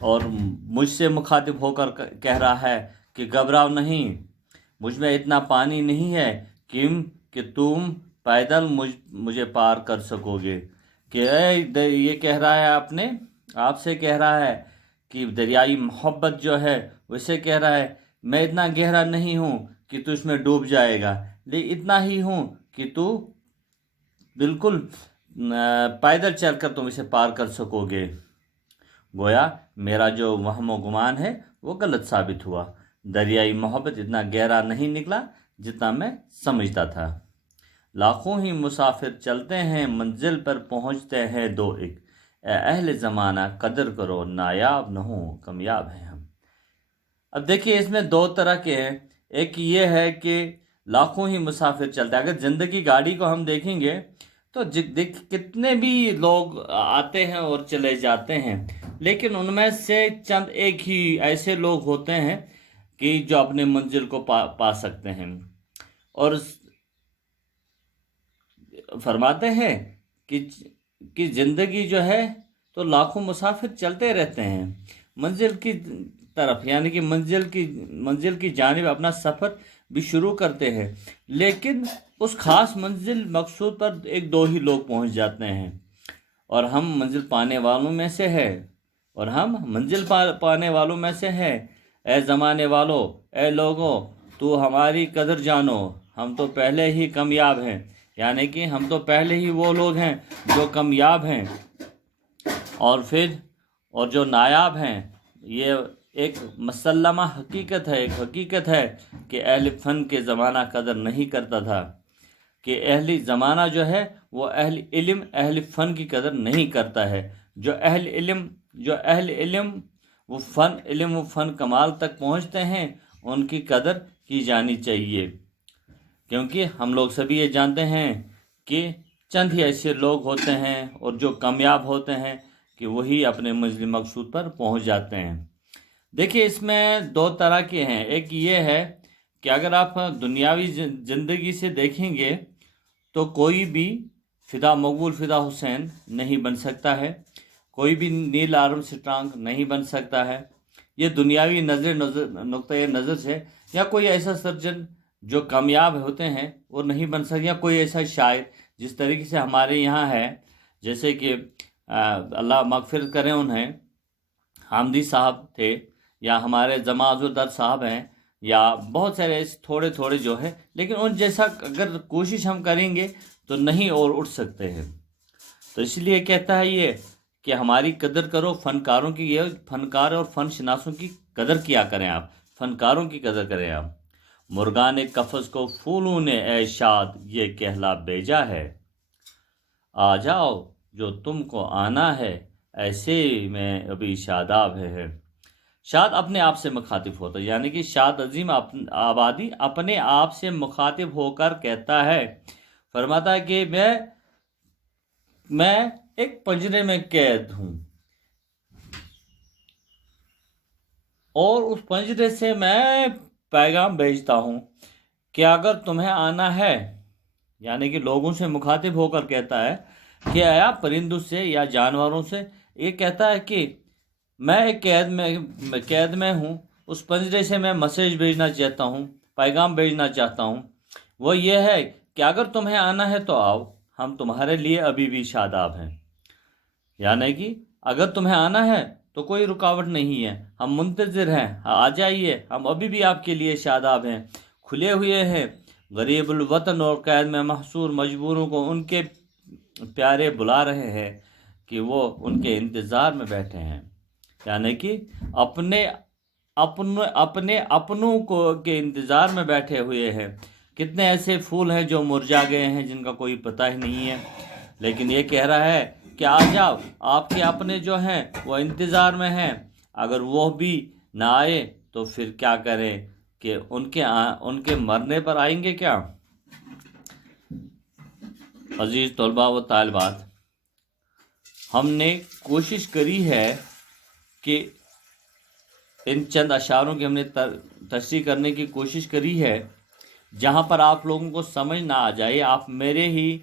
اور مجھ سے مخاطب ہو کر کہہ رہا ہے کہ گھبراؤ نہیں، مجھ میں اتنا پانی نہیں ہے کہ تم پیدل مجھے پار کر سکو گے. کہ یہ کہہ رہا ہے آپ سے کہہ رہا ہے کہ دریائی محبت جو ہے ویسے کہہ رہا ہے میں اتنا گہرا نہیں ہوں کہ تو اس میں ڈوب جائے گا، لیکن اتنا ہی ہوں کہ تو بالکل پیدل چل کر تم اسے پار کر سکو گے. گویا میرا جو وہم و گمان ہے وہ غلط ثابت ہوا. دریائی محبت اتنا گہرا نہیں نکلا جتنا میں سمجھتا تھا. لاکھوں ہی مسافر چلتے ہیں منزل پر پہنچتے ہیں دو ایک. اے اہل زمانہ قدر کرو نایاب نہ ہو کامیاب ہیں ہم. اب دیکھیے اس میں دو طرح کے ہیں. ایک یہ ہے کہ لاکھوں ہی مسافر چلتے ہیں. اگر زندگی گاڑی کو ہم دیکھیں گے تو کتنے بھی لوگ آتے ہیں اور چلے جاتے ہیں، لیکن ان میں سے چند ایک ہی ایسے لوگ ہوتے ہیں کہ جو اپنے منزل کو پا سکتے ہیں. اور فرماتے ہیں کہ زندگی جو ہے تو لاکھوں مسافر چلتے رہتے ہیں منزل کی طرف، یعنی کہ منزل کی جانب اپنا سفر بھی شروع کرتے ہیں، لیکن اس خاص منزل مقصود پر ایک دو ہی لوگ پہنچ جاتے ہیں. اور ہم منزل پانے والوں میں سے ہیں. اے زمانے والو، اے لوگوں، تو ہماری قدر جانو، ہم تو پہلے ہی کامیاب ہیں. یعنی کہ ہم تو پہلے ہی وہ لوگ ہیں جو کامیاب ہیں، اور جو نایاب ہیں. یہ ایک مسلمہ حقیقت ہے کہ اہل فن کے زمانہ قدر نہیں کرتا تھا، کہ اہل زمانہ جو ہے وہ اہل علم اہل فن کی قدر نہیں کرتا ہے. جو اہل علم و فن کمال تک پہنچتے ہیں ان کی قدر کی جانی چاہیے، کیونکہ ہم لوگ سبھی یہ جانتے ہیں کہ چند ہی ایسے لوگ ہوتے ہیں اور جو کامیاب ہوتے ہیں کہ وہی اپنے منزل مقصود پر پہنچ جاتے ہیں. دیکھیے اس میں دو طرح کے ہیں. ایک یہ ہے کہ اگر آپ دنیاوی زندگی سے دیکھیں گے تو کوئی بھی مقبول فدا حسین نہیں بن سکتا ہے، کوئی بھی نیل آرم سٹرانگ نہیں بن سکتا ہے. یہ دنیاوی نقطۂ نظر سے، یا کوئی ایسا سرجن جو کامیاب ہوتے ہیں وہ نہیں بن سکتا، یا کوئی ایسا شاعر جس طریقے سے ہمارے یہاں ہے، جیسے کہ اللہ مغفرت کریں انہیں، حامدی صاحب تھے، یا ہمارے جمع در صاحب ہیں، یا بہت سارے تھوڑے جو ہیں، لیکن ان جیسا اگر کوشش ہم کریں گے تو نہیں اور اٹھ سکتے ہیں. تو اس لیے کہتا ہے یہ کہ ہماری قدر کرو فنکاروں کی. یہ فنکار اور فن شناسوں کی قدر کیا کریں آپ، فنکاروں کی قدر کریں آپ. مرغان قفس کو پھولوں نے اے شاد یہ کہلا بھیجا ہے، آ جاؤ جو تم کو آنا ہے ایسے میں ابھی شاداب ہے. شاد اپنے آپ سے مخاطب ہوتا ہے، یعنی کہ شاد عظیم آبادی اپنے آپ سے مخاطب ہو کر کہتا ہے، فرماتا ہے کہ میں ایک پنجرے میں قید ہوں، اور اس پنجرے سے میں پیغام بھیجتا ہوں کہ اگر تمہیں آنا ہے، یعنی کہ لوگوں سے مخاطب ہو کر کہتا ہے کہ آیا پرندوں سے یا جانوروں سے. یہ کہتا ہے کہ میں ایک قید میں ہوں، اس پنجرے سے میں میسیج بھیجنا چاہتا ہوں، پیغام بھیجنا چاہتا ہوں. وہ یہ ہے کہ اگر تمہیں آنا ہے تو آؤ، ہم تمہارے لیے ابھی بھی شاداب ہیں. یعنی کہ اگر تمہیں آنا ہے تو کوئی رکاوٹ نہیں ہے، ہم منتظر ہیں، آ جائیے، ہم ابھی بھی آپ کے لیے شاداب ہیں، کھلے ہوئے ہیں. غریب الوطن اور قید میں محصور مجبوروں کو ان کے پیارے بلا رہے ہیں کہ وہ ان کے انتظار میں بیٹھے ہیں. یعنی کہ اپنوں کو کے انتظار میں بیٹھے ہوئے ہیں. کتنے ایسے پھول ہیں جو مرجھا گئے ہیں جن کا کوئی پتہ ہی نہیں ہے، لیکن یہ کہہ رہا ہے کہ آ جاؤ، آپ کے اپنے جو ہیں وہ انتظار میں ہیں. اگر وہ بھی نہ آئے تو پھر کیا کریں کہ ان کے مرنے پر آئیں گے کیا؟ عزیز طلباء و طالبات، ہم نے کوشش کری ہے کہ ان چند اشعاروں کی ہم نے تشریح کرنے کی کوشش کری ہے. جہاں پر آپ لوگوں کو سمجھ نہ آ جائے آپ میرے ہی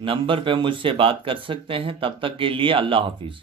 نمبر پہ مجھ سے بات کر سکتے ہیں. تب تک کے لیے اللہ حافظ.